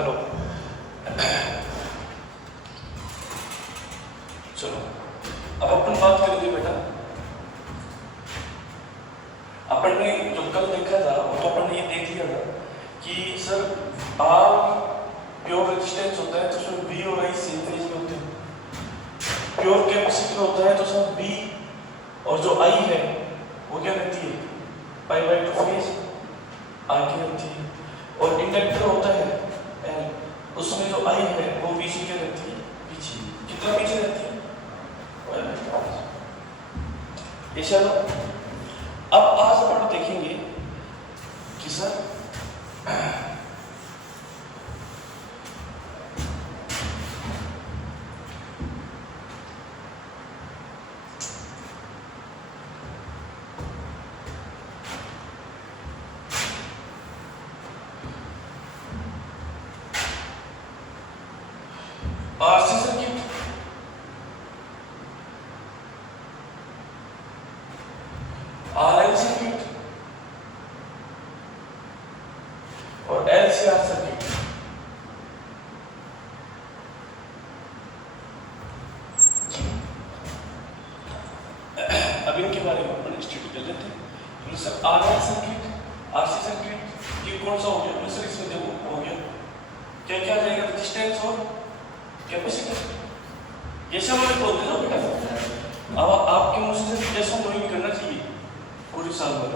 Hello. चलो अब अपन बात करेंगे बेटा, अपन ने जो कल देखा था वो तो अपन ने ये देख लिया था कि सर आर प्योर रेजिस्टेंस होता है तो उसमें बी और आई सेम फेज में होते हैं। प्योर कैपेसिटर होता है तो उसमें बी और जो आई है वो क्या रहती है, पाई बाय 2 फेज आगे रहती है। और इंडक्टर होता है एल, उसमें जो आई है वो बी से क्या रहती है, पीछे। कितना पीछे रहती है, ये चलो। अब आज अपन देखेंगे कि sir RC circuit, RL circuit और एलसीआर सर्किट। अब इनके बारे में अपन स्टडी कर लेते हैं। तो sir RL circuit, RC circuit ये कौन सा हो गया, सर इसमें देखो हो गया क्या क्या आ जाएगा, रेजिस्टेंस और कैपेसिटर। ये सब हमें बोलते हो बेटा। अब आपके मुझे सिर्फ जैसा ड्राइंग करना चाहिए पूरी साल भर।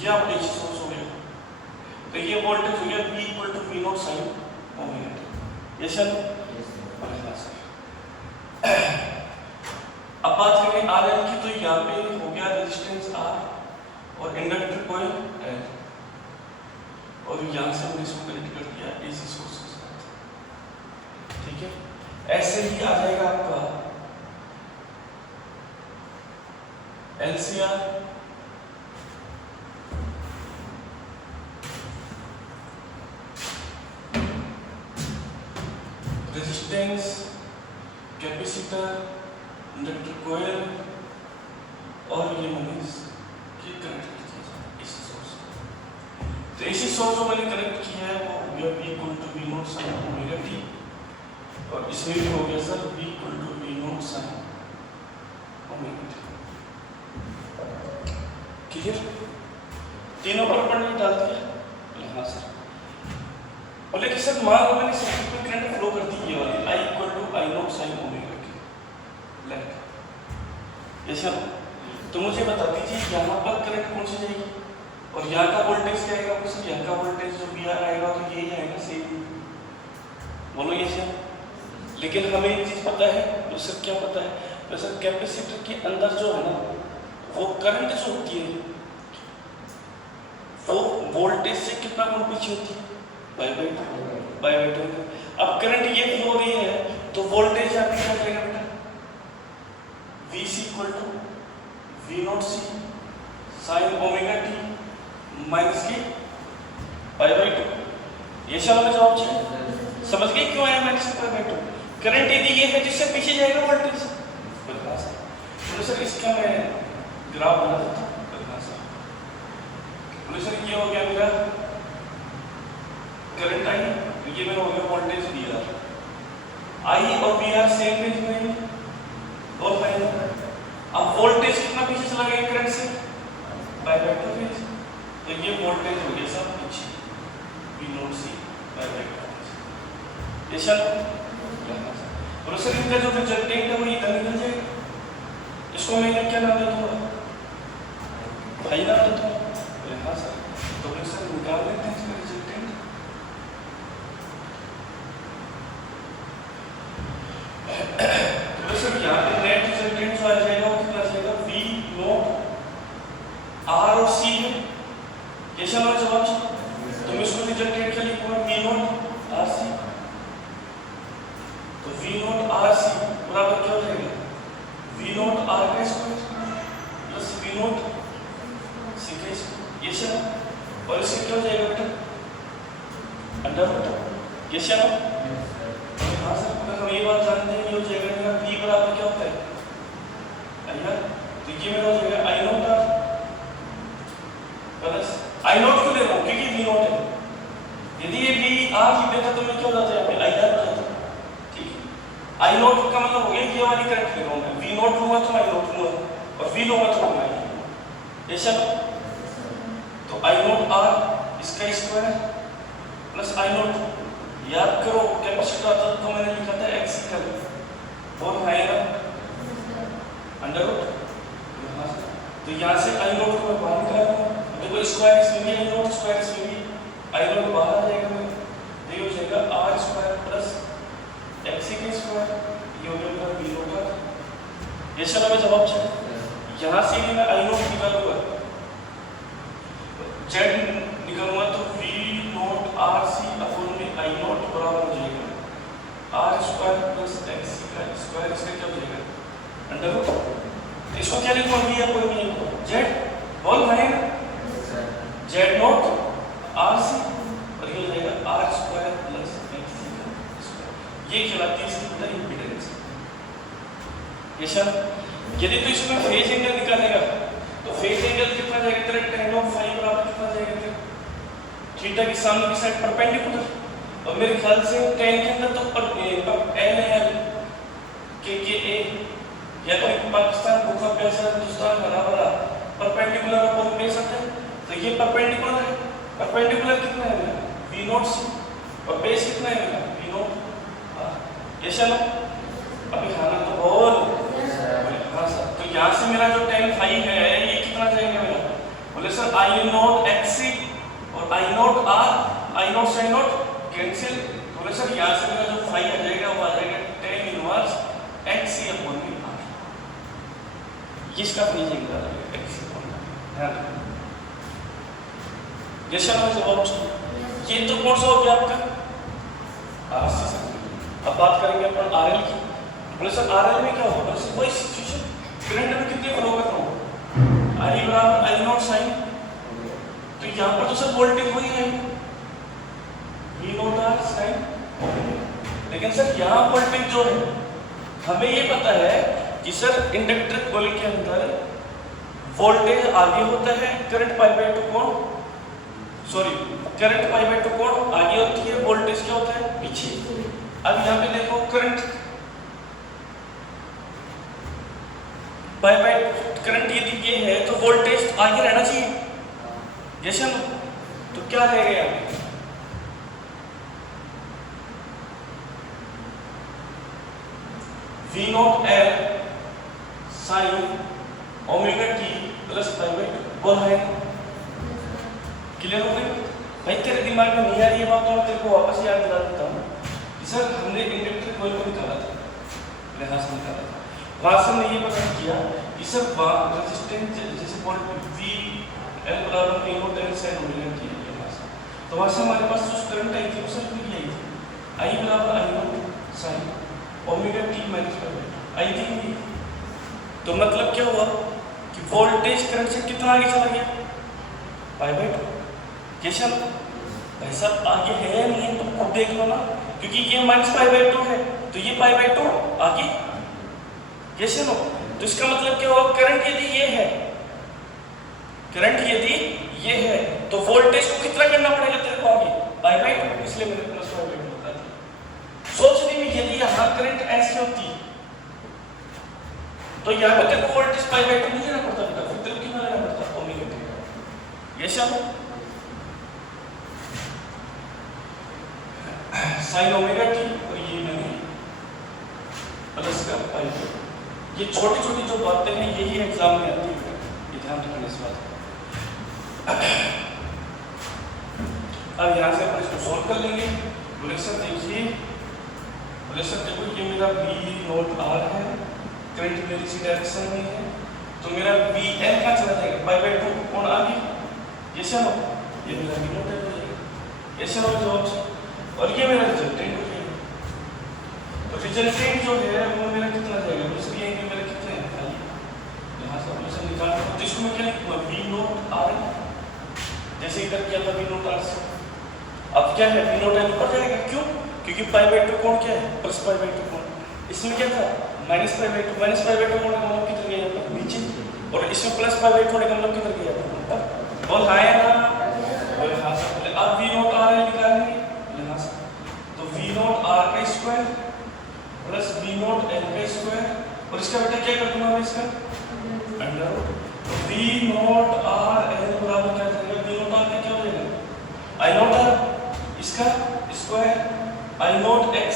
ये आप एक सोर्स हो गया, तो ये वोल्टेज हो गया V equal to V naught sine omega. ये सब अब बात करें RL की, तो यहाँ पे हो गया रेजिस्टेंस R और इंडक्टर कॉइल L, और यहाँ से हमने इसको कनेक्ट कर दिया AC सोर्स के साथ। ठीक है, ऐसे ही आ जाएगा आपका LCR, resistance, capacitor, inductor coil, और ये मैंने ये कनेक्ट कर दिया इसी सोर्स। तो इसी सोर्स को मैंने कनेक्ट किया है, वो हो गया V equal to V naught sine omega t, और इसमें भी हो गया sir V equal to V naught sine omega t। Clear, तीनों पर अपन ने डाल दिया। हाँ सर, बोले कि सर मान लो मैंने सर्किट में करंट फ्लो कर दी ये वाली I equal to I naught sine omega t left. ये सर तो मुझे बता दीजिए यहाँ पर करंट कौन सी जाएगी और यहाँ का वोल्टेज क्या आएगा। सर यहाँ का वोल्टेज जो VR आएगा तो ये आएगा सेम, बोलो ये सर। लेकिन हमें एक चीज पता है, तो सर क्या पता है, तो सर कैपेसिटर के अंदर जो है ना वो करंट जो होती है वो वोल्टेज से कितना गुण पीछे होती है, बाय बाय 2। अब करंट ये फ्लो हो रही है तो वोल्टेज यहाँ पे क्या करेगा बेटा, VC equal to V naught C sine omega t minus के बाय 2। ये चलो मैं जवाब चाहिए, समझ गए क्यों आया माइनस के बाय 2। करंट यदि ये है जिससे पीछे जाएगा वोल्टेज। तो सर इसका मैं ग्राफ बना देता हूँ। सर ये हो गया मेरा करंट आई, ये मेरा हो गया वोल्टेज VR। आई और VR सेम फेज में और फाइनल। अब वोल्टेज कितना पीछे चला गया करंट से, बाय 2 फेज, तो ये वोल्टेज हो गया सब पीछे V नॉट C बाय 2। ये सब और सर इनका जो रिजल्टेंट है वो इधर निकल जाएगा। इसको मैं क्या नाम देता हूँ, भाई नाम देता हूँ। हाँ सर, तो फिर सर निकाल लेते हैं इसका रिजल्टेंट। तो सर यहाँ पे नेट रिजल्टेंट जो आ जाएगा वो कितना आ जाएगा, V नॉट R और C है। कैसा हमारा जवाब है, तो मैं इसको रिजल्टेंट क्या लिखूंगा, V नॉट R C। तो V नॉट R C बराबर क्या हो जाएगा, V नॉट R का square plus V naught C का स्क्वायर। ये सब और इससे क्या हो जाएगा बेटा, अंडर रूट। ये सब हाँ सर, अगर हम ये बात जानते हैं ये हो जाएगा मेरा V बराबर क्या होता है, तो ये मेरा हो जाएगा I not R plus I not क्यों ले रहा हूँ, क्योंकि V नॉट है। यदि ये वी आर लिख देता तो मैं क्या हो जाता है, आई आर हो जाता। ठीक है, आई नोट का मतलब हो गया ये वाली करंट ले रहा हूं मैं, वी नोट लूंगा तो आई नोट लूंगा और वी लूंगा तो मैं ऐसा। तो आई नोट आर इसका स्क्वायर प्लस आई नोट, याद करो कैपेसिटर आता तो मैंने लिखा था एक्सिकल और आएगा अंडर रूट। तो यहाँ से आई नोट को मैं बाहर निकाल दूंगा, देखो स्क्वायर इसमें भी आई नोट, स्क्वायर इसमें भी आई नोट बाहर आ जाएगा मेरे, तो ये हो जाएगा आर स्क्वायर प्लस एक्सी का स्क्वायर, ये हो जाएगा बी नोट का। ये चलो मैं जवाब चेक, यहाँ से भी मैं आई नोट निकालूंगा, जेड निकालूंगा तो V naught R C upon में आई नोट बराबर हो जाएगा आर स्क्वायर प्लस एक्सी का स्क्वायर, इसका क्या हो जाएगा अंडर रूट। इसको क्या लिखूं अभी या कोई नहीं लिखो, जेड बोल भाई ना, जेड नोट आर सी और ये हो जाएगा आर स्क्वायर प्लस एक्सी का स्क्वायर, ये कहलाती है इसकी इम्पीडेंस। ये सब यदि तो इसमें फेज एंगल निकालेगा तो फेज एंगल कितना जाएगा तेरा, tan ऑफ फाई बराबर कितना जाएगा तेरा, थीटा की सामने की साइड परपेंडिकुलर, और मेरे ख्याल से tan के अंदर तो एल है के ए, या तो पाकिस्तान भूखा प्यासा हिंदुस्तान भरा भरा परपेंडिकुलर अपॉन बेस आता है, तो ये परपेंडिकुलर है, परपेंडिकुलर कितना है मेरा वी नोट सी और बेस कितना है मेरा वी नोट। ये चलो अभी खाना तो बोल, हाँ सर। तो यहाँ से मेरा जो tan फाई है ये कितना जाएगा मेरा, बोले सर आई नोट एक्सी और I naught R, I naught sine naught cancel, बोले सर यहाँ से मेरा जो फाई आ जाएगा वो आ जाएगा tan इनवर्स एक्सी अपॉन में आर, इसका फेज एंगल आ जाएगा एक्सी अपॉन आर। जैसा मैं जवाब ये तो कौन सा हो गया आपका आर सी। अब बात करेंगे अपन आर एल की, बोले सर आर एल में क्या होगा, बोले सर वही सिचुएशन, करंट में कितने फ्लो कर रहा हूँ आई बराबर आई नोट साइन, तो यहाँ पर तो सर वोल्टेज वही है वी नोट आर साइन, लेकिन सर यहाँ वोल्टेज जो है हमें ये पता है कि सर इंडक्टर कॉइल के अंदर वोल्टेज आगे होता है, करंट पाई बाय 2 कोण, सॉरी करंट पाई बाय 2 कोण आगे होती है, वोल्टेज क्या होता है पीछे। अब यहाँ पे देखो करंट पाई बाय करंट यदि ये है तो वोल्टेज आगे रहना चाहिए, जैसे ना, तो क्या रहेगा यहाँ पे V naught L sine omega t plus pi by 2 बोल है, क्लियर हो गई भाई, तेरे दिमाग में नहीं आ रही है बात तो मैं तेरे को वापस याद दिला देता हूँ कि सर हमने इंडक्टर कॉइल को निकाला था, लिहाज से निकाला था, वहां से हमने ये पता किया कि सर रेजिस्टेंस जैसे वोल्ट वी एल बराबर V naught L sine omega t है, तो वहां से हमारे पास जो करंट आई थी वो सर कितनी आई थी, आई बराबर I naught sine omega T minus pi आई थी। तो मतलब क्या हुआ कि वोल्टेज करंट से कितना आगे चला गया पाई बाय 2, कैसा भाई साहब आगे है या नहीं तुम खुद देख लो ना, क्योंकि ये माइनस पाई बाय 2 है तो ये पाई बाय 2 आगे, कैसे नो, तो इसका मतलब क्या हुआ करंट यदि ये है, करंट यदि ये है तो वोल्टेज को कितना करना पड़ेगा तेरे को आगे पाई बाय 2, इसलिए मैंने प्लस पाई बाय 2 बता दिया। सोच रही है यदि यहाँ करंट ऐसे होती तो यहाँ पे तेरे को वोल्टेज पाई बाय 2 नहीं लेना पड़ता बेटा, फिर तेरे को कितना लेना पड़ता ओमेगा टी, ये सब साइन ओमेगा टी और ये मैंने प्लस का पाई बाय 2। ये छोटी छोटी जो बातें हैं यही एग्जाम में आती है, ये ध्यान रखना इस बात का। अब यहाँ से अपन इसको सॉल्व कर लेंगे, बोले सर देखिए, बोले सर देखो ये मेरा वी नोट आर है, करंट मेरी इसी डायरेक्शन में है, तो मेरा वी एल क्या चला जाएगा पाई बाय 2 कोण आगे, ये सब ये मेरा वी नोट एल हो जाएगा, ये सब जवाब, और ये मेरा रिजल्टेंट हो जाएगा। तो रिजल्टेंट जो है वो मेरा कितना जाएगा, उसके एंगल मेरे कितने हैं खाली, यहाँ से अपने से निकालना, तो इसको मैं क्या लिखूंगा वी नोट आर, जैसे इधर किया था वी नोट आर से, अब क्या है वी नोट एल ऊपर जाएगा, क्यों, क्योंकि पाई बाय 2 कोण क्या है प्लस पाई बाय 2 कोण, इसमें क्या था minus pi by 2, minus pi by 2 कोण का मतलब किधर गया था नीचे, और इसमें प्लस पाई बाय 2 का मतलब किधर गया था ऊपर, बोल हाँ या ना, बोले हाँ सर। अब वी नोट आर निकालेंगे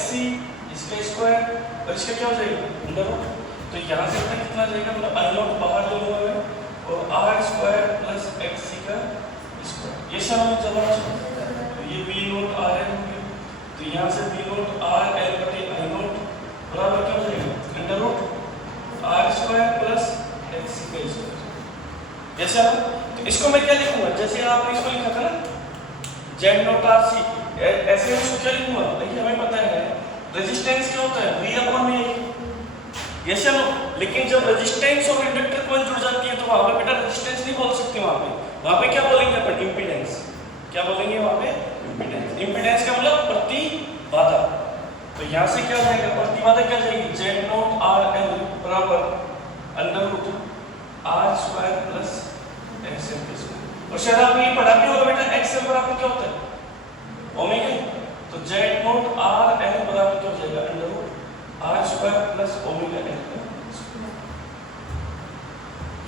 सी इसका स्क्वायर और इसका क्या हो जाएगा अंडर रूट। तो यहाँ से पता कितना जाएगा, मतलब आई नॉट बाहर ले लूँगा मैं और are square plus X C का स्क्वायर। ये सब हमें चला, तो ये बी नोट आर एल हो गया। तो यहाँ से बी नोट आर एल बटे आई नोट बराबर क्या हो जाएगा under root R square plus X C का स्क्वायर। जैसे तो इसको मैं क्या लिखूंगा, जैसे आपने इसको लिखा था ना जेड नोट आर सी, ऐसे हम इसको क्या लिखूंगा। देखिए हमें पता है रेजिस्टेंस क्या होता है वी अपॉन में, यस या नो। लेकिन जब रेजिस्टेंस और इंडक्टर कॉइल जुड़ जाती है तो वहां पे बेटा रेजिस्टेंस नहीं बोल सकते, वहां पे क्या बोलेंगे अपन इंपीडेंस। क्या बोलेंगे वहां पे इंपीडेंस। इंपीडेंस का मतलब प्रतिबाधा। तो यहां से क्या जाएगा प्रतिबाधा क्या जाएगी जेड नोट आर एल बराबर under root R square plus X L square. और शायद आपने ये पढ़ा भी होगा बेटा एक्स एल बराबर क्या होता है ओमेगा। तो जेड नोट आर एल बराबर क्या हो जाएगा under root R square plus omega L.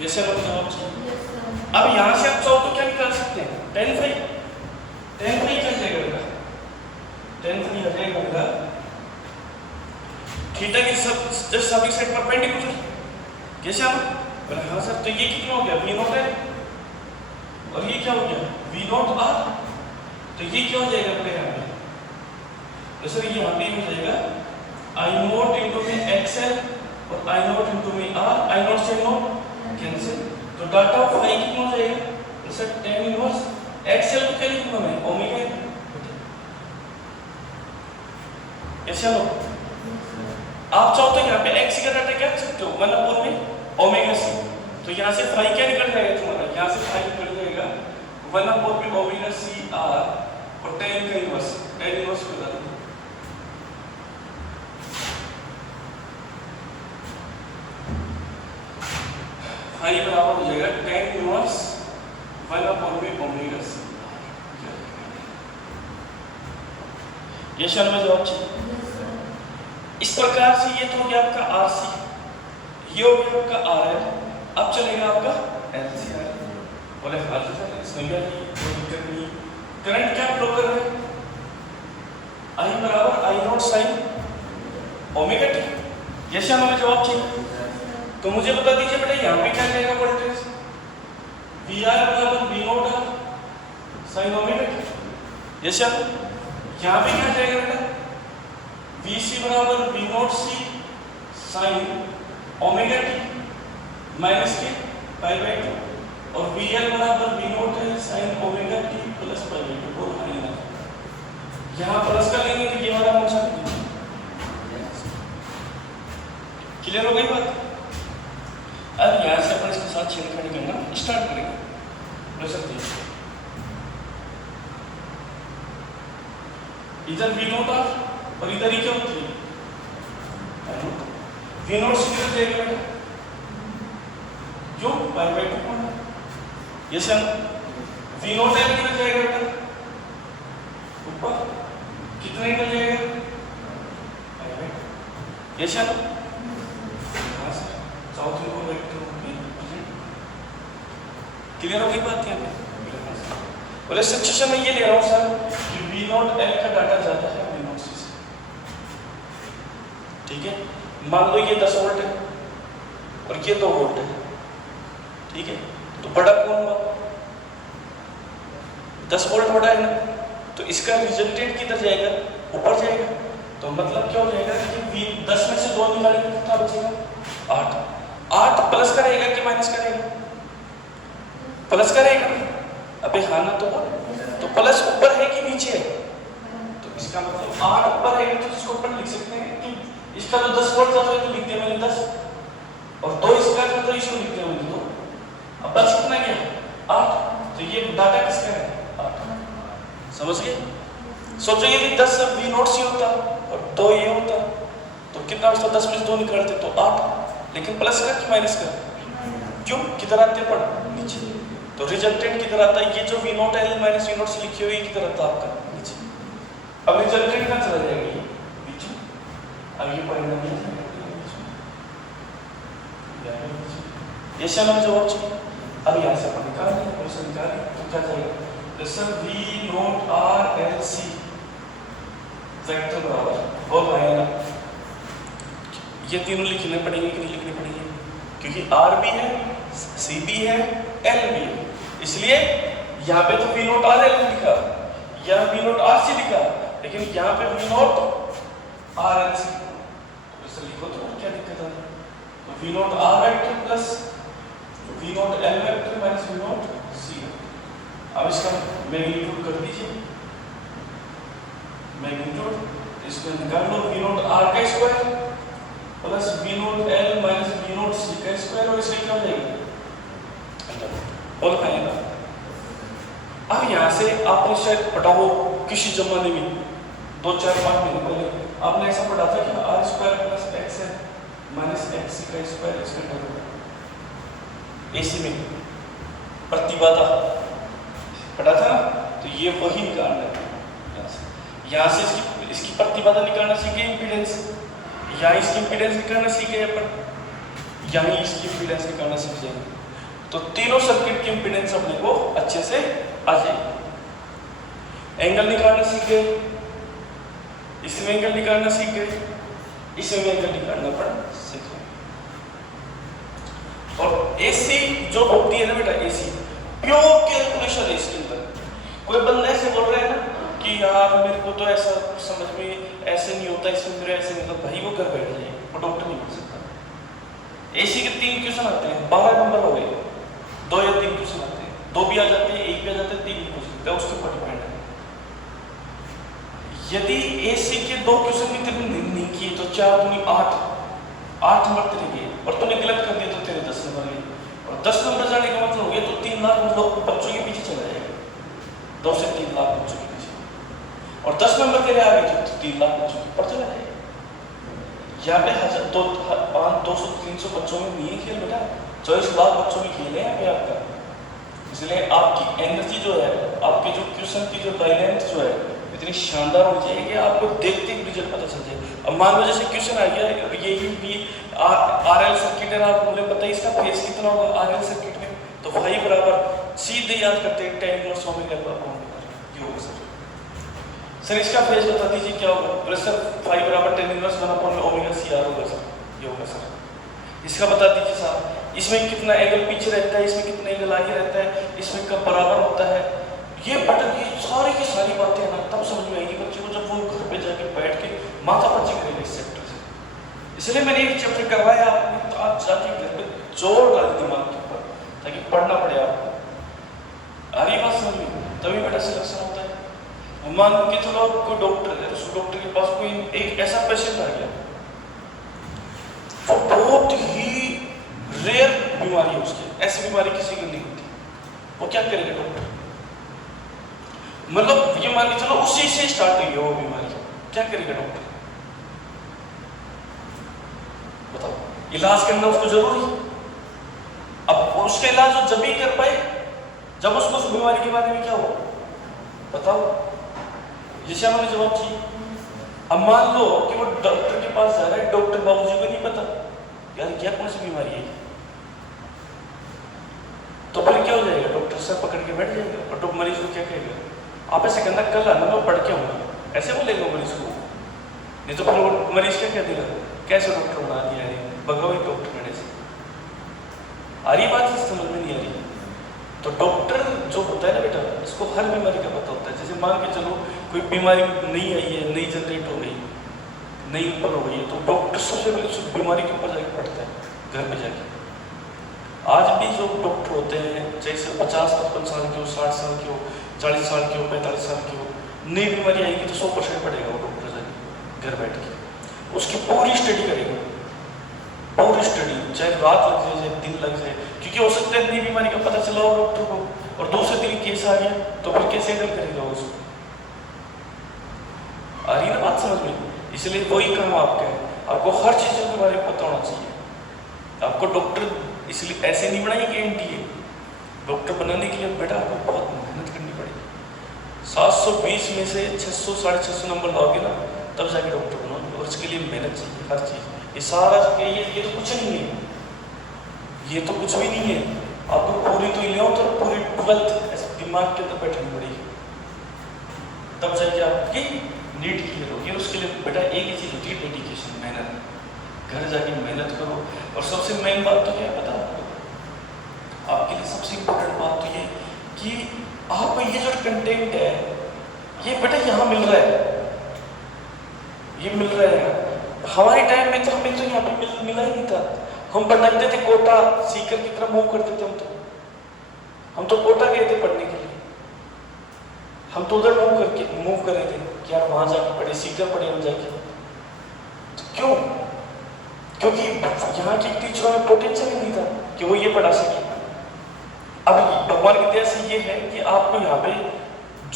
ये सब जवाब चाहिए। अब यहां से आप चाहो तो क्या निकाल सकते हैं tan phi। tan phi क्या जाएगा बेटा, tan phi आ जाएगा बेटा थीटा की जस्ट सभी साइड परपेंडिकुलर। कैसे आप बोले हाँ सर, तो ये कितना हो गया v नॉट है और ये क्या हो गया v नॉट r। तो ये क्या हो जाएगा बेटा यहाँ पे, तो सर ये यहाँ पे हो जाएगा आई नॉट इंटू में एक्सएल और आई नॉट इंटू में आर, आई नॉट से नॉट कैंसिल। तो डाटा ऑफ आई कितना हो जाएगा, तो सर tan इनवर्स एक्सएल को क्या लिखूंगा मैं ओमेगा। ऐसा लो आप चाहो तो यहाँ पे एक्स का डाटा क्या लिख सकते हो 1 अपॉन में ओमेगा सी। तो यहाँ से फाई क्या निकल जाएगा तुम्हारा, यहाँ से फाई निकल जाएगा 1 अपॉन में ओमेगा सी आर और tan का इनवर्स, tan इनवर्स को बता दो फाई बराबर हो जाएगा tan इनवर्स 1 अपॉन में ओमेगा सी। ये शर्म में जवाब चाहिए। इस प्रकार से ये तो हो गया आपका आर सी, ये हो गया आपका आर एल। अब चलेगा आपका एल सी आर। बोले हाँ तो सर इसमें क्या कोई दिक्कत नहीं। करंट क्या फ्लो कर रहा है आई बराबर I naught sine omega t. ये शर्म में जवाब चाहिए। तो मुझे बता दीजिए बेटा यहाँ पे क्या जाएगा वोल्टेज वी आर बराबर V naught R sine omega t. ये शर्म यहाँ पे क्या जाएगा बेटा वी सी बराबर V naught C sine omega T minus के पाई बाई 2 और वी एल बराबर वी नॉट है sine omega t plus pi by 2 और माइनस। यहाँ प्लस का लेंगे तो ये वाला आंसर क्लियर हो गई बात। अब यहाँ से अपन इसके साथ छेड़खानी करना स्टार्ट करेंगे। हो सकती है इधर वी नॉट आर और इधर ही क्या होती है वी नॉट सी किधर जाएगा बेटा क्यों पाई बाई 2। ये सर वी नॉट एल किधर जाएगा बेटा ऊपर कितना निकल जाएगा पाई बाई 2। ये सर हाँ सर साउथ को वेक्टर क्लियर हो गई बात यहाँ पे। बोले सिचुएशन में ये ले रहा हूँ सर कि वी नॉट एल का डाटा जाता है वी नॉट सी से। ठीक है, मान लो ये 10 वोल्ट है और ये 2 वोल्ट है। ठीक है, तो बड़ा कौन हुआ 10 वोल्ट बड़ा है ना, तो इसका रिजल्टेंट किधर जाएगा ऊपर जाएगा। तो मतलब क्या हो जाएगा कि 10 में से 2 निकालेंगे कितना बचेगा 8। 8 प्लस का रहेगा कि माइनस का रहेगा, प्लस का रहेगा। अबे हाँ ना तो प्लस ऊपर है कि नीचे है, तो इसका मतलब 8 ऊपर है तो इसको ऊपर लिख सकते हैं कि इसका तो 10 वोल्ट था तो लिख दिया मैंने 10 और 2 इसका था तो इसको लिख दिया मैंने 2। अब बस कितना गया 8। तो ये डाटा किसका है 8। समझ गए। सोचो यदि 10 वी नॉट सी होता और 2 ये होता तो कितना बचता 10 में से 2 निकालते तो 8। लेकिन प्लस का कि माइनस का, क्यों किधर आते पढ़ नीचे। तो रिजल्टेंट किधर आता है, ये जो V naught L minus V naught C लिखी हुई किधर आता है आपका नीचे। अब रिजल्टेंट कहाँ चला जाएगा नीचे। अब ये परिणाम ये शब्द जवाब चाहिए। अब यहाँ से अपन निकाल दें क्वेश्चन निकाल तो क्या जाएगा sir V naught R L C vector बराबर बोल पाएंगे ना? ये तीनों लिखने पड़ेंगे कि नहीं लिखने पड़ेंगे? क्योंकि आर भी है, सी भी है, एल भी है, इसलिए यहाँ पे तो वी नोट आर एल लिखा, यहाँ वी नोट आर सी लिखा, लेकिन यहाँ पे V naught R L C लिखो तो क्या दिक्कत है? तो V naught R vector plus V naught L vector minus V naught C. अब इसका मैग्नीट्यूड कर दीजिए, मैग्नीट्यूड इसको निकाल लो, वी नोट आर का square plus V naught L minus V naught C का स्क्वायर, और इसलिए क्या हो जाएगी? बोल पाएंगे। अब यहाँ से आपने शायद पढ़ा हो किसी जमाने में 2-4-5 महीने पहले आपने ऐसा पढ़ा था कि आर स्क्वायर प्लस एक्स है माइनस एक्स का स्क्वायर इसका टर्म एसी में प्रतिबाधा पढ़ा था। तो ये वही निकालना है, यहाँ से इसकी प्रतिबाधा निकालना सीखे, इम्पीडेंस, यहाँ इसकी इम्पीडेंस निकालना सीखे अपन, यहाँ इसकी इम्पीडेंस निकालना सीख जाएंगे। तो तीनों सर्किट की इम्पीडेंस अपने को अच्छे से आ जाएगी। एंगल निकालना सीख गए, इसमें एंगल निकालना सीख गए, इसमें एंगल निकालना पर सीख गए। और एसी जो होती है ना बेटा, एसी प्योर कैलकुलेशन है इसके अंदर। कोई बंदा ऐसे बोल रहा है ना कि यार मेरे को तो ऐसा समझ में ऐसे नहीं होता, इसमें मेरे ऐसे मतलब, भाई वो घर बैठ जाए, वो डॉक्टर नहीं बन सकता। एसी के 3 क्वेश्चन आते हैं, 12 नंबर हो गए, 2 या 3 क्वेश्चन आते हैं, 2 भी आ जाते हैं, 1 भी आ जाते हैं, 3 भी हो सकता है, उसके ऊपर डिपेंड है। यदि एसी के 2 क्वेश्चन भी तेरे नहीं किए तो 4 दूनी 8 नंबर तेरे गए, और तूने गलत कर दिया तो तेरे 10 नंबर गए, और 10 नंबर जाने का मतलब हो गया तो 3 लाख मतलब बच्चों के पीछे चला जाएगा, 2 से 3 लाख बच्चों के पीछे, और 10 नंबर तेरे आ गए तो 3 लाख बच्चों के ऊपर चला जाएगा। यहाँ पे 200-300 बच्चों में नहीं खेल बेटा, 24 लाख बच्चों में खेल है यहाँ पे आपका। इसलिए आपकी एनर्जी जो है, आपके जो क्वेश्चन की जो लाइनें जो है इतनी शानदार होनी चाहिए कि आपको देखते ही रिजल्ट पता चल जाए। अब मान लो जैसे क्वेश्चन आ गया, यही भी आरएल सर्किट है, आपको मुझे पता है इसका फेस कितना होगा आरएल सर्किट में, तो भाई बराबर सीधे याद करते हैं tan इनवर्स ओमेगा का ये होगा सर इसका फेस बता दीजिए क्या होगा? बोले सर फाई बराबर tan inverse 1 omega C R होगा सर, ये होगा सर। इसका बता दीजिए साहब, इसमें कितना एंगल पीछे रहता है, इसमें कितना एंगल आगे रहता है, इसमें कब बराबर होता है, ये बटन की सारी बातें है ना तब समझ में आएगी बच्चे को, जब वो घर पे जाके बैठ के माथा पच्ची करेगा इस चैप्टर से। इसलिए मैंने एक चैप्टर करवाया आपको, तो आप जाके घर पे जोर डाल दिमाग के ऊपर ताकि पढ़ना पड़े आपको। आ रही बात समझ में? तभी बेटा सिलेक्शन होता है। मान के चलो कोई डॉक्टर है, उस डॉक्टर के पास कोई एक ऐसा पेशेंट आ गया, बहुत ही रेयर बीमारी है उसकी, ऐसी बीमारी किसी को नहीं होती, वो क्या करेगा डॉक्टर? मतलब ये मान के चलो उसी से स्टार्ट हुई है वो बीमारी, क्या करेगा डॉक्टर? बताओ, इलाज करना उसको जरूरी। अब उसका इलाज वो जब ही कर पाए जब उसको उस बीमारी के बारे में क्या हो, बताओ। जैसे हमने जवाब चाहिए। अब मान लो कि वो डॉक्टर के पास जा रहा है, डॉक्टर बाबूजी को नहीं पता यार क्या कौन सी बीमारी है, तो फिर क्या हो जाएगा? डॉक्टर सर पकड़ के बैठ जाएगा, और तो मरीज को क्या कहेगा? आप ऐसे कहना कल आना मैं पढ़ के आऊंगा, ऐसे बोलेगा मरीज को। नहीं तो फिर मरीज क्या कह देगा? कैसे डॉक्टर बना दिया है, भगवान डॉक्टर मेरे से। आ रही बात समझ में नहीं आ रही? तो डॉक्टर जो होता है ना बेटा, इसको हर बीमारी का पता होता है। जैसे मान के चलो कोई बीमारी नई आई है, नई जनरेट हो गई, नई ऊपर हो गई है, तो डॉक्टर सबसे पहले उस बीमारी के ऊपर जाके पढ़ता है घर पे जाके। आज भी जो डॉक्टर होते हैं, जैसे 50-55 साल के हो, 60 साल के हो, 40 साल के हो, 45 साल के हो, नई बीमारी आएगी तो 100% पड़ेगा वो डॉक्टर जाके घर बैठ के, उसकी पूरी स्टडी करेगा, पूरी स्टडी, चाहे रात लग जाए चाहे दिन लग जाए, क्योंकि हो सकता है नई बीमारी का पता चला हो डॉक्टर को और दूसरे दिन केस आ गया, तो फिर कैसे हैंडल करेगा उसको? आ रही ना बात समझ में? इसलिए वही काम आपका है, आपको हर चीज़ों के बारे में पता होना चाहिए। आपको डॉक्टर इसलिए ऐसे नहीं बनाएंगे एनटीए, डॉक्टर बनाने के लिए बेटा आपको बहुत मेहनत करनी पड़ेगी। 720 में से 600-650 नंबर लाओगे ना तब जाके डॉक्टर बनोगे, और इसके लिए मेहनत चाहिए हर चीज़। ये सारा ये तो कुछ नहीं है, ये तो कुछ भी नहीं है। आपको पूरी तो ले आओ तो पूरी 12th दिमाग के अंदर बैठनी पड़ेगी, तब जाके आपकी नीट क्लियर होगी। उसके लिए बेटा एक ही चीज़ होती है, डेडिकेशन, मेहनत। घर जाके मेहनत करो। और सबसे मेन बात तो क्या पता आपको, आपके लिए सबसे इम्पोर्टेंट बात तो ये कि आपको ये जो कंटेंट है ये बेटा यहाँ मिल रहा है, ये मिल रहा है। हमारे टाइम में तो हमें तो यहाँ पे मिला ही नहीं था। हम भटकते थे, कोटा सीकर की तरफ मूव करते थे। हम तो कोटा गए थे पढ़ने के लिए। हम तो उधर मूव कर रहे थे कि यार वहां जाके पढ़े, सीकर पढ़े हम जाके। तो क्यों? क्योंकि यहाँ के टीचरों में पोटेंशियल नहीं था कि वो ये पढ़ा सके। अब भगवान की दया से ये है कि आपको यहाँ पे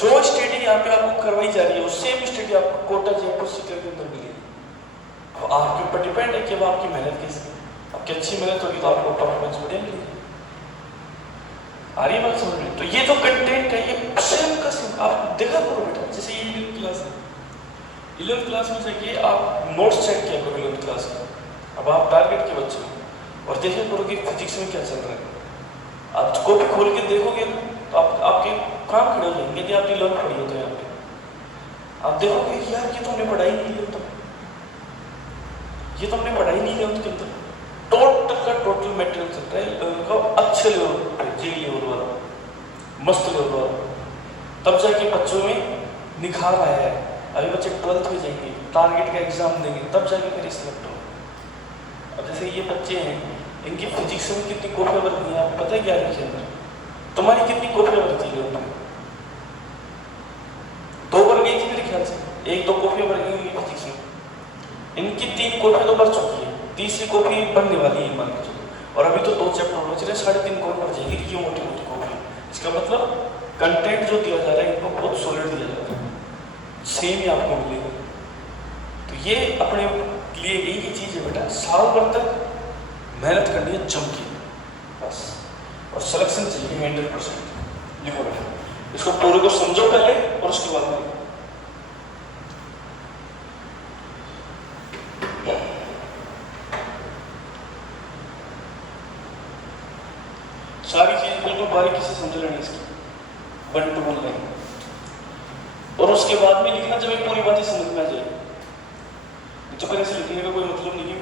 जो स्टडी यहाँ पे आपको करवाई जा रही है, उस सेम स्टडी आपको कोटा जयपुर सीकर के अंदर मिलेगी। तो आपके ऊपर डिपेंड है कि वो आपकी मेहनत कैसी है। आपकी अच्छी मेहनत होगी तो आपको परफॉर्मेंस बढ़ेगी। आ रही बात समझ में? तो ये जो कंटेंट है ये सेम का सेम आप देखा करो बेटा। जैसे ये 11th क्लास है, 11th क्लास में जाके आप नोट्स चेक किया करो 11th क्लास में। अब आप टारगेट के बच्चे हो और देखिए करो कि फिजिक्स में क्या चल रहा है। आप कॉपी खोल के देखोगे तो आपके काम खड़े हो जाएंगे। यदि आपकी लर्न खड़ी हो तो यहाँ पे आप देखोगे कि यार ये तो हमने पढ़ाई नहीं है, ये तो हमने पढ़ाई नहीं है उसके अंदर। टोटल का टोटल मटेरियल चल रहा है अच्छे लेवल पे, जी लेवल वाला, मस्त लेवल वाला। तब जाके बच्चों में निखार आया है। अभी बच्चे 12th में जाएंगे, टारगेट का एग्जाम देंगे, तब जाके फिर सिलेक्ट हो। अब जैसे ये बच्चे हैं, इनकी फिजिक्स में कितनी कॉपियां बनती हैं आपको पता है? 11वीं के अंदर तुम्हारी कितनी कॉपियां बनती है? उनमें 2 बार गई थी मेरे ख्याल से, 1-2 कॉपियां बन गई उनकी फिजिक्स में। इनकी 3 कॉपियां तो भर चुकी है, तीसरी कॉपी बनने वाली है मान के चलो। और अभी तो 2 चैप्टर बच रहे, 3.5 कॉपी भर जाएगी ये मोटी मोटी कॉपी। इसका मतलब कंटेंट जो दिया जा रहा है इनको बहुत सॉलिड दिया जा रहा है, सेम ही आपको मिलेगा। तो ये अपने लिए यही चीज है बेटा, साल भर तक मेहनत करनी है जम के बस, और सिलेक्शन चाहिए 100%। लिखो बेटा, इसको पूरे को समझो पहले और उसके बाद में सारी चीज बिल्कुल बारीकी से समझ लेनी इसकी 1 to 1 लाइन। और उसके बाद में लिखना जब ये पूरी बातें समझ में आ जाए। तो फिर ऐसे लिखने का कोई मतलब नहीं है।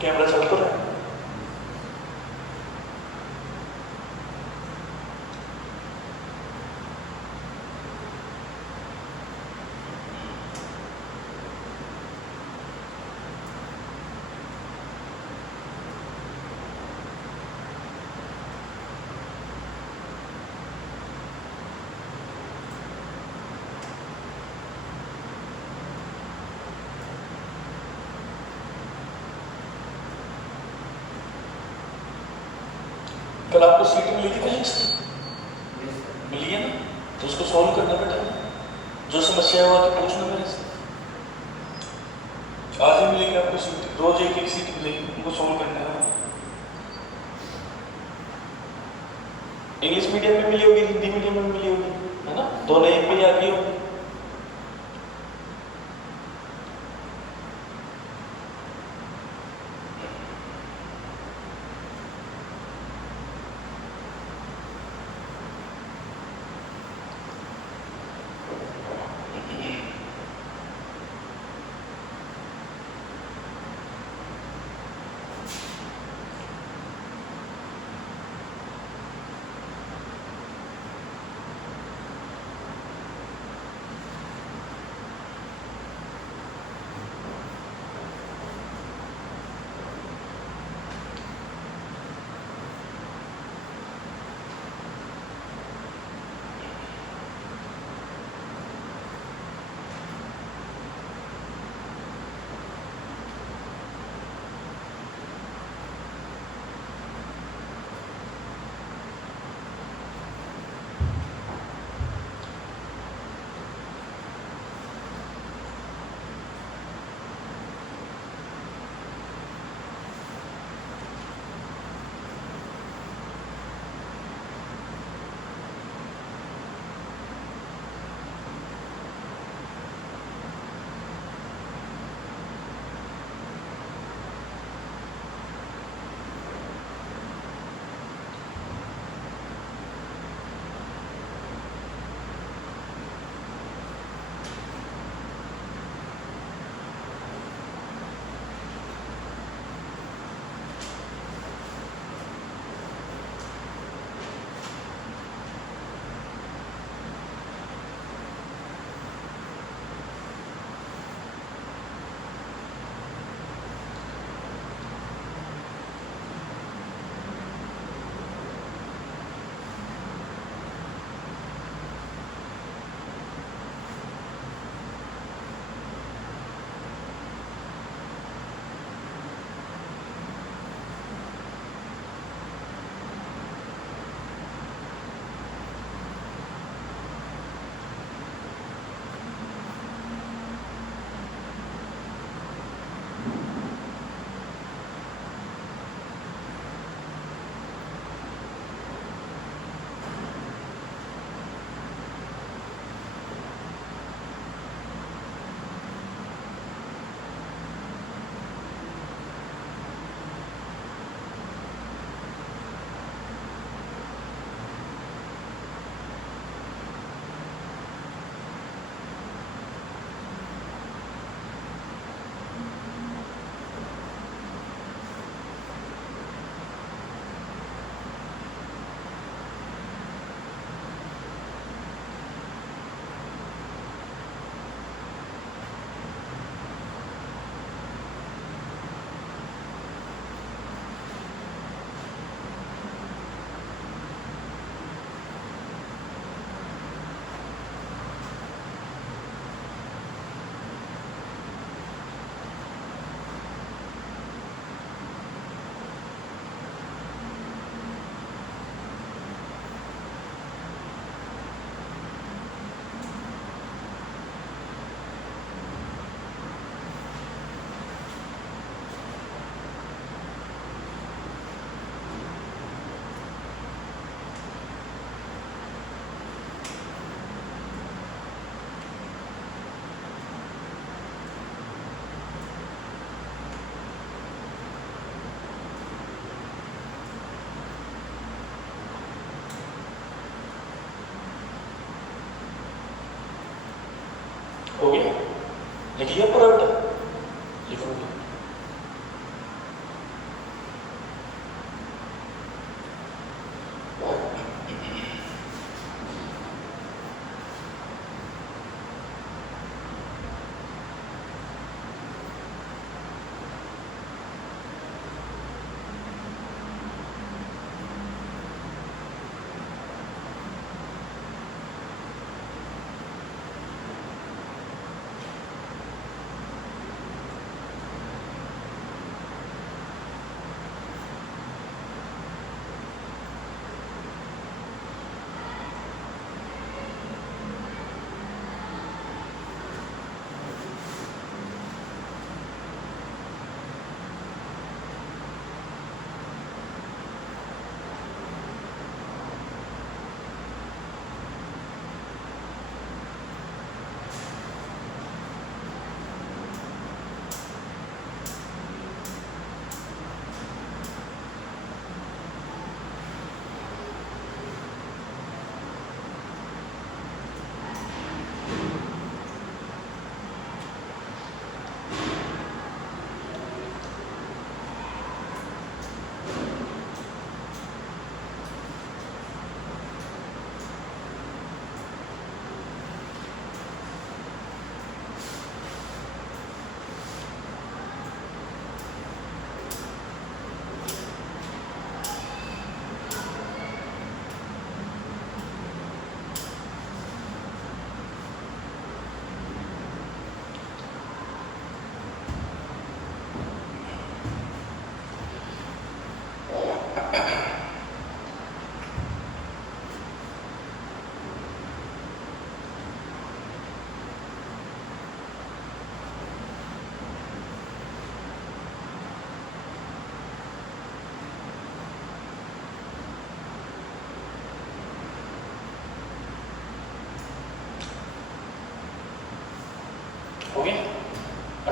कैमरा चल तो रहा है? कल आपको सीट मिली थी कहीं से? मिली है ना? तो उसको सॉल्व करना बेटा, जो समस्या हुआ तो पूछना मेरे से। आज ही मिलेगी आपको सीट, रोज एक एक सीट मिलेगी, उनको सॉल्व करना है। इंग्लिश मीडियम में मिली होगी, हिंदी मीडियम में मिली होगी, है ना? दोनों एक पे ही आ गई होगी। हो गया? लिख लिया पूरा बेटा? लिखो।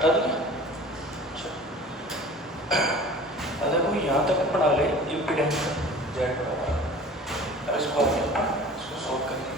हटा दिया। देखो यहाँ तक पढ़ा ले इम्पीडेंस जेड बराबर, अब इसको सॉल्व कर लेंगे।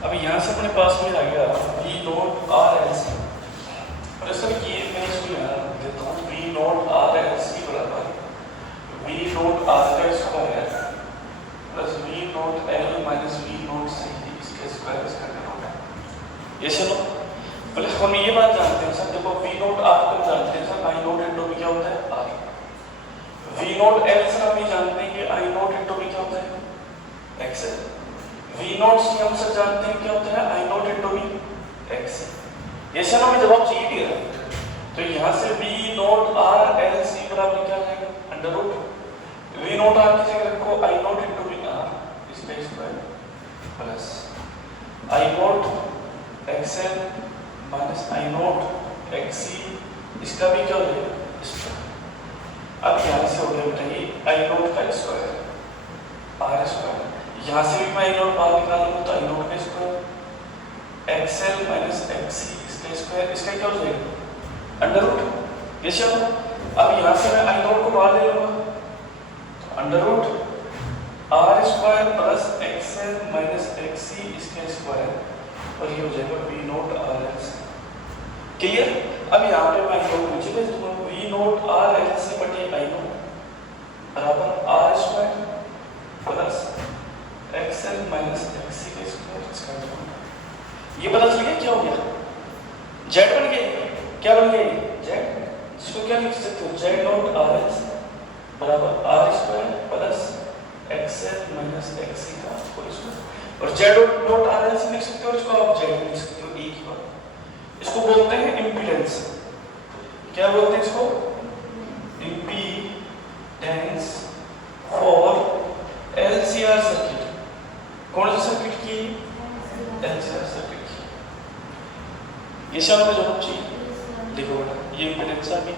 अब यहाँ से अपने पास में आ गया V naught R L C, और सर ये मैं इसको यहाँ देता हूँ V naught R L C बराबर V नोट आर का square plus V naught L minus V naught C इसके स्क्वायर इसका नोट है। ये चलो पहले हम ये बात जानते हैं सर, देखो V नोट आर को जानते हैं sir, I naught into V क्या होता है R. V naught L sir हम ये जानते हैं कि I नोट इंटू V क्या होता है एक्स है। V नोट सी हम सब जानते हैं क्या होता है I naught into V x। ये चलो हमें जवाब चाहिए दिया, तो यहाँ से V naught R L C बराबर क्या आएगा under root V naught R की जगह रखो I naught into V R इसका square plus I naught XL minus I naught XC इसका भी क्या हो जाएगा। अब यहाँ से हो गया बेटा ये I नोट का स्क्वायर R स्क्वायर, यहाँ से भी मैं I नोट बाहर निकालूंगा तो I नोट का स्क्वायर XL माइनस XC इसका स्क्वायर, इसका क्या हो जाएगा अंडर रूट। ये चलो अब यहाँ से मैं I नोट को बाहर ले लूंगा तो under root R square plus XL minus XC इसका स्क्वायर, और ये हो जाएगा V naught R L C। Clear. अब यहाँ पे मैं नोट पूछेगा तो V naught R L C बटे I नोट बराबर R square plus XL minus XC का स्क्वायर इसका नोट। ये पता चल गया क्या हो गया, Z बन गया। क्या बन गया Z, इसको क्या लिख सकते हो Z note R L C बराबर R square plus XL minus XC का होल स्क्वायर, और Z note R L C लिख सकते हो, इसको आप Z लिख सकते हो एक ही बात। इसको बोलते हैं इम्पीडेंस। क्या बोलते हैं इसको इम्पीडेंस फॉर LCR सर्किट। कौन सा सर्किट की LCR सर्किट की। ये सब हमें जवाब चाहिए। देखो बेटा ये इम्पीडेंस आ गई।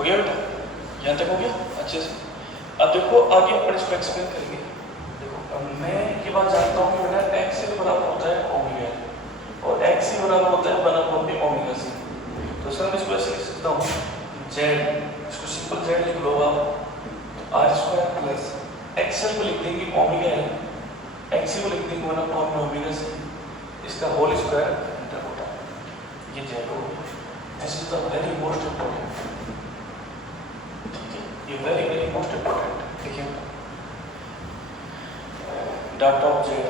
हो गया बेटा? यहाँ तक हो गया अच्छे से? अब देखो आगे अपन इसको एक्सप्लेन करेंगे। देखो अब मैं ये बात जानता हूँ कि बेटा एक्स से बराबर होता है ओमेगा और एक्स से बराबर होता है बराबर में ओमेगा से। तो सर मैं इसको ऐसे लिख सकता हूँ जेड, इसको सिंपल जेड लिख लो आप, आर स्क्वायर प्लस एक्सएल को लिख देंगे ओमेगा एल, एक्स को लिख देंगे 1/में ओमेगा से, इसका होल स्क्वायर इंटर होता है। ये जेड हो गया। This is the very most important, ठीक है, ये वेरी वेरी मोस्ट इंपॉर्टेंट। देखिए डॉट ऑफ जेड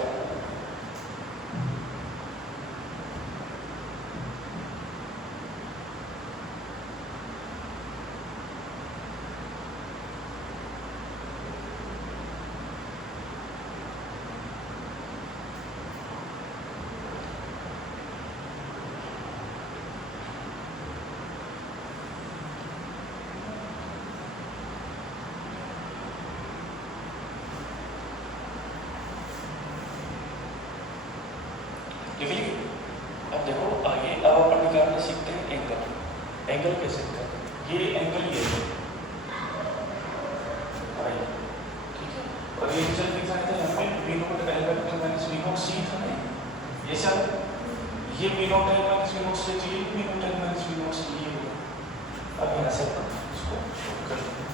लिखिए। अब देखो आगे अब अपन निकालना सीखते हैं एंगल। एंगल कैसे निकालते हैं? ये एंगल ये है, ठीक है, और ये रिजल्ट लिखा था यहाँ पे v not l minus v naught c था ना, ये सब ये v not l minus v naught c तो ये v not l minus v naught c ये होगा। अब यहाँ से इसको कर लेंगे।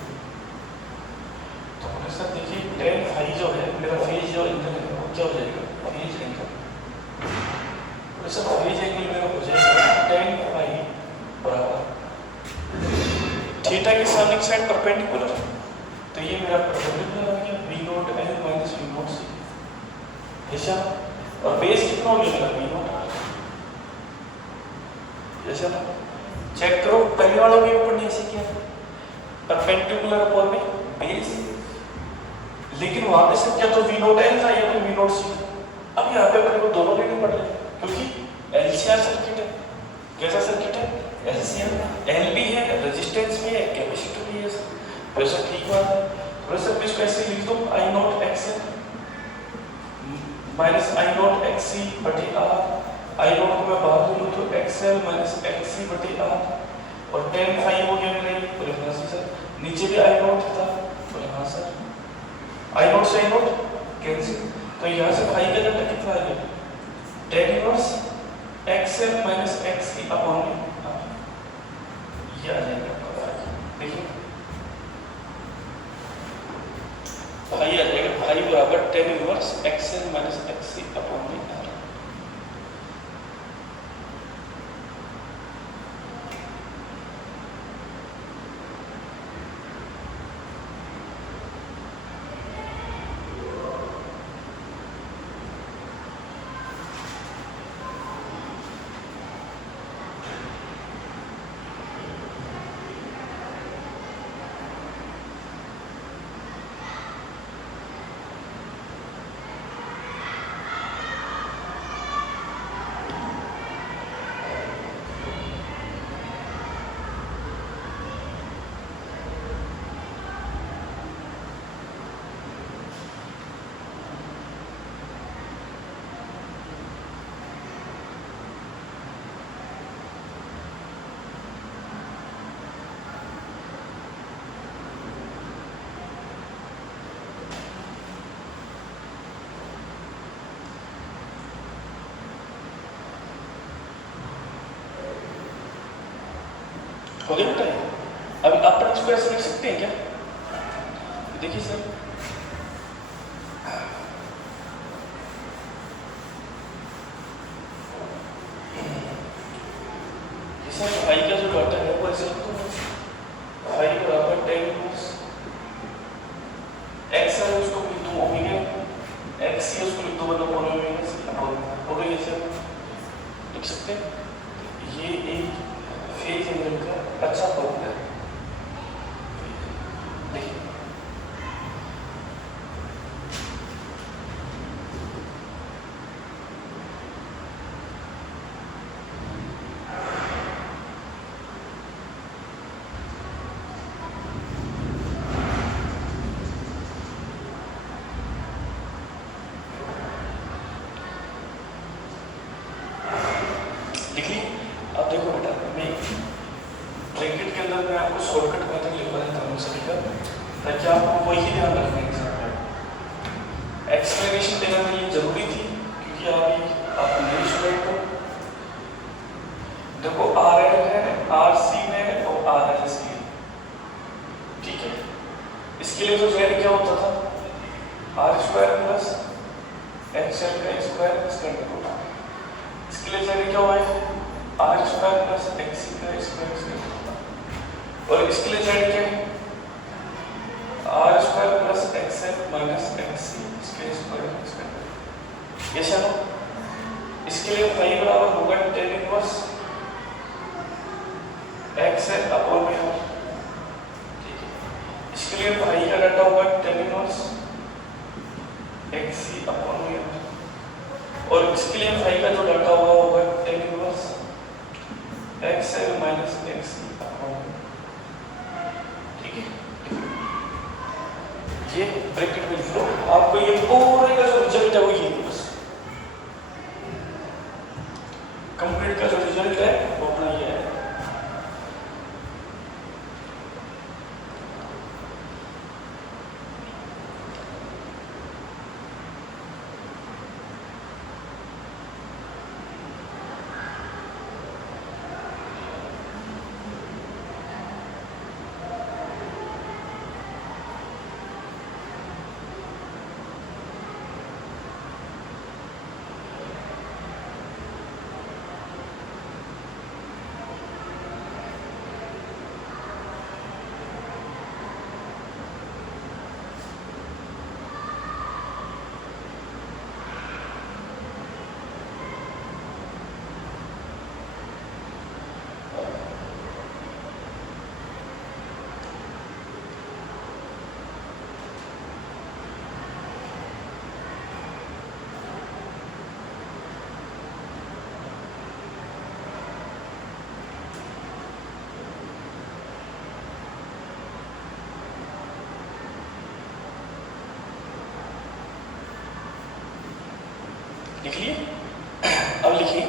तो अपने साथ देखिए tan फाई जो है मेरा फेज जो एंगल है वो क्या हो जाएगा? Phase angle. तो सब फेज एंगल मेरा हो जाएगा tan फाई बराबर थीटा के सामने की साइड परपेंडिकुलर, तो ये मेरा परपेंडिकुलर आ गया v not l minus v naught c, ऐसा। और बेस कितना हो गया मेरा? v नॉट, ऐसा ना। चेक करो पहले वाला भी ऊपर नहीं ऐसे किया परपेंडिकुलर अपॉन में बेस, लेकिन वहां पे से क्या तो v नॉट l था या तो v नॉट c। अब यहाँ पे अपने को दोनों लेने पड़ रहे हैं क्योंकि एलसीआर सर्किट है। कैसा सर्किट है? एलसीआर। एल भी है, रेजिस्टेंस भी है, कैपेसिटर भी है, वैसा ठीक बात है। वैसे मैं इसको ऐसे लिख दूं I naught X L minus I naught X C बटे आर, आई नॉट को मैं बाहर ले लूं तो एक्सएल माइनस एक्ससी बटे आर, और tan फाई हो गया मेरा ये। बोले हाँ सर, नीचे भी आई नॉट था, बोले हाँ सर, आई नॉट से आई नॉट कैंसिल, तो यहाँ से फाई का डेल्टा कितना आ गया? tan inverse XL minus एक्ससी upon में ये आ जाएगा। देखिए फाई आ जाएगा, फाई बराबर tan inverse XL minus एक्ससी upon में आर। हो गया बेटा? अब अपन इसको ऐसे लिख सकते हैं क्या? देखिए सर, सर फाई का जो डाटा है वो ऐसे लिख दो, फाई बराबर tan इनवर्स एक्स है उसको लिख दो ओमेगा, एक्स है उसको लिख दो मतलब ओमेगा से अपॉन ऐसे लिख सकते हैं। ये एक फेज एंगल का अच्छा फॉर्मूला है। देखिए लिख ली। अब देखो बेटा मैं ब्रैकेट के अंदर मैं आपको शॉर्टकट मेथड लिखवा देता हूँ सभी का, ताकि आपको वही ध्यान रखना है एग्जाम में। एक्सप्लेनेशन देना मेरे जरूरी थी क्योंकि अभी आप नहीं स्टूडेंट हो। देखो RL है, RC है और RLS है, ठीक है। इसके लिए तो Z क्या होता था, R² प्लस XL का स्क्वायर इसका रूट। इसके लिए Z क्या हुआ है, R² प्लस XC का स्क्वायर इसका रूट। और इसके लिए Z क्या है, R² plus XL minus XC इसका स्क्वायर इसका रूट। ये चलो इसके लिए फाई बराबर होगा tan इनवर्स XL अपॉन में, ठीक है। इसके लिए फाई का डाटा होगा tan इनवर्स XC अपॉन में, और इसके लिए फाई का जो डाटा होगा tan inverse XL minus XC upon, ठीक है। ये ब्रैकेट में लिखो, आपको ये पूरे का जो रिजल्ट है वो ये बस कंप्लीट का जो रिजल्ट है वो अपना ये है। लिख लिए। अब लिखिए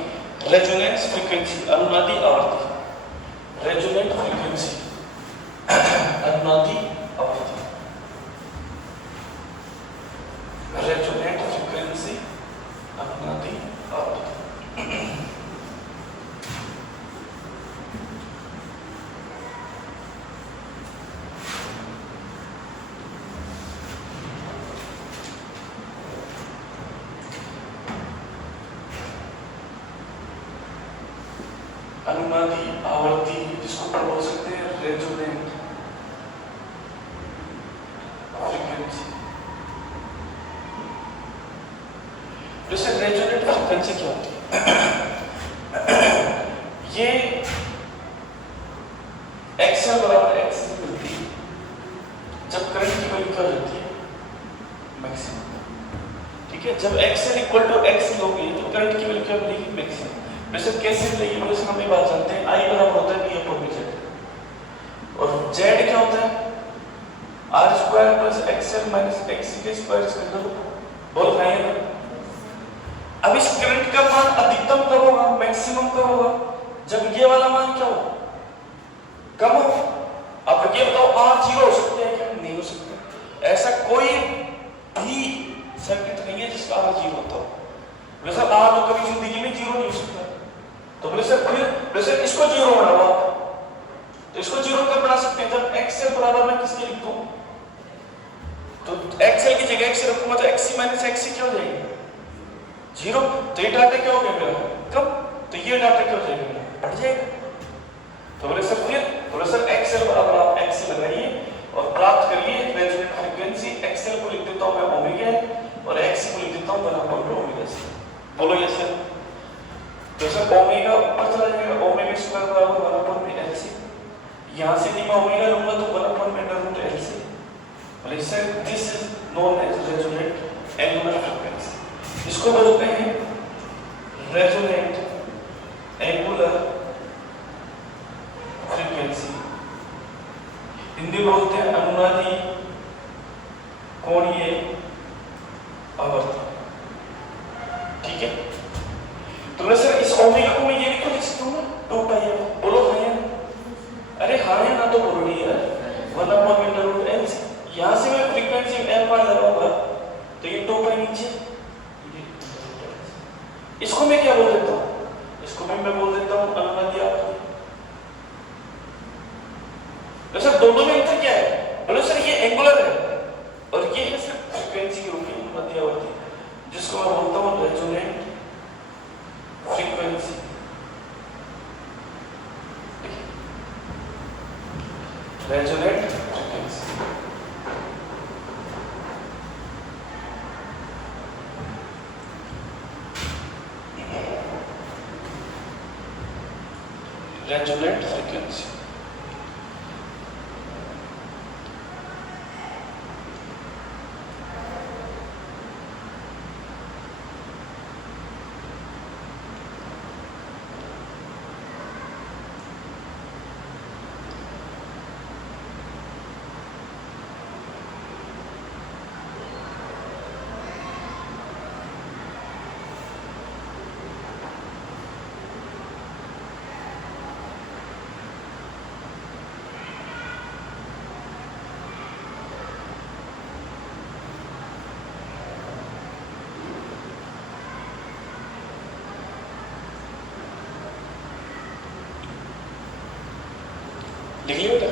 रेजोनेंस फ्रीक्वेंसी, अनुनादी आवर्ती। रेजोनेंट फ्रीक्वेंसी, अनुनादी आवर्ती। रेजोनेंट फ्रीक्वेंसी, अनुनादी आवर्ती। अनुनादी आवर्ती जिसको अपन बोल सकते हैं रेजोनेंट फ्रीक्वेंसी। जैसे रेजोनेंट फ्रीक्वेंसी क्या होती है, ये XL बराबर X मिलती है जब करंट की वैल्यू क्या हो जाती है, मैक्सिमम, ठीक है। जब XL इक्वल टू X लोगे तो करंट की वैल्यू क्या मिलेगी, मैक्सिमम। वैसे कैसे मिलेगी, वैसे हम ये बात जानते हैं, I बराबर होता है V अपॉन Z, और Z क्या होता है, R² plus XL minus XC के स्क्वायर इसका रूट। बोल भाई अब इस करंट का मान अधिकतम कब होगा, मैक्सिमम कब होगा, जब ये वाला मान क्या हो, कम हो। अब ये बताओ R 0 हो सकता है क्या, नहीं हो सकता। ऐसा कोई भी सर्किट नहीं है जिसका R 0 होता हो। वैसे R तो कभी जिंदगी में 0 नहीं हो सकता, तो वैसे इसको 0 बनाओ, तो इसको 0 कब बना सकते हैं, जब XL बराबर मैं किसके लिखूं, तो XL की जगह X रखूंगा तो XC माइनस XC क्या हो जाएगा, 0। तो ये डाटा क्या हो गया मेरा, कब, तो ये डाटा क्या हो जाएगा मेरा, बढ़ जाएगा। तो बोले सर फिर, बोले सर XL बराबर आप XC लगाइए और प्राप्त करिए रेजोनेंट फ्रीक्वेंसी। XL को लिख देता हूं मैं ओमेगा और XC को लिख देता हूं 1/ओमेगा C। बोलो यस सर। तो सर ओमेगा ऊपर चला जाएगा, ओमेगा स्क्वायर बराबर 1/LC। यहां से नहीं मैं ओमेगा लूंगा तो 1/√LC। बोले sir this is known as resonant angular frequency. इसको बोलते हैं रेजोनेंट एंगुलर फ्रीक्वेंसी, हिंदी में बोलते हैं अनुनादी कोणीय आवर्ती, ठीक है। तो मैं सर इस ओमेगा को मैं ये भी तो लिख सकता हूँ ना, 2πf। बोलो भैया, अरे इसको मैं क्या बोल देता हूँ, इसको मैं बोल देता हूँ अनुनादी आपकी। तो सर दोनों में अंतर क्या है? बोलो सर ये एंगुलर है और ये है सिर्फ फ्रीक्वेंसी के रूप में मध्यावर्ती, जिसको मैं बोलता हूँ resonant frequency. Resonant frequency resonant frequency लिख लिया बेटा।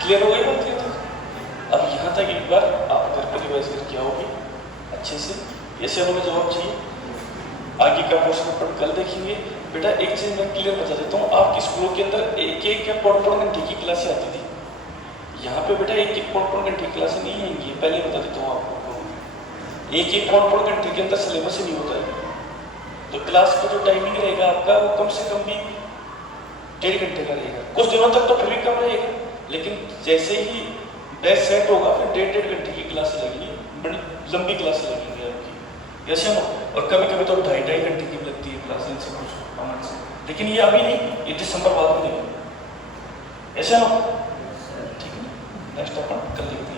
क्लियर हो गई बात? ये तो अब यहाँ तक एक बार आप घर पर रिवाइज करके आओगे अच्छे से, ऐसे हमें जवाब चाहिए। आगे का पोर्शन अपन कल देखेंगे। बेटा एक चीज मैं क्लियर बता देता हूँ, आपके स्कूलों के अंदर एक एक पौन घंटे की क्लासें आती थी। यहाँ पे बेटा एक एक पौन घंटे की क्लासें नहीं आएंगी, पहले बता देता हूँ आपको। एक एक पौन घंटे के अंदर सिलेबस ही नहीं होता है। तो क्लास का जो टाइमिंग रहेगा आपका वो कम से कम भी 1.5 घंटे का रहेगा। कुछ दिनों तक तो फिर भी कम रहेगा, लेकिन जैसे ही बैच सेट होगा फिर 1.5 घंटे की क्लास लगेगी, बड़ी लंबी क्लास लगेंगी आपकी। जैसे और कभी कभी तो 2.5 घंटे की लगती है क्लास इनसे कुछ कॉमन से, लेकिन ये अभी नहीं, ये दिसंबर बाद में नहीं। ऐसे ना ठीक है, नेक्स्ट अपन कल देखते हैं।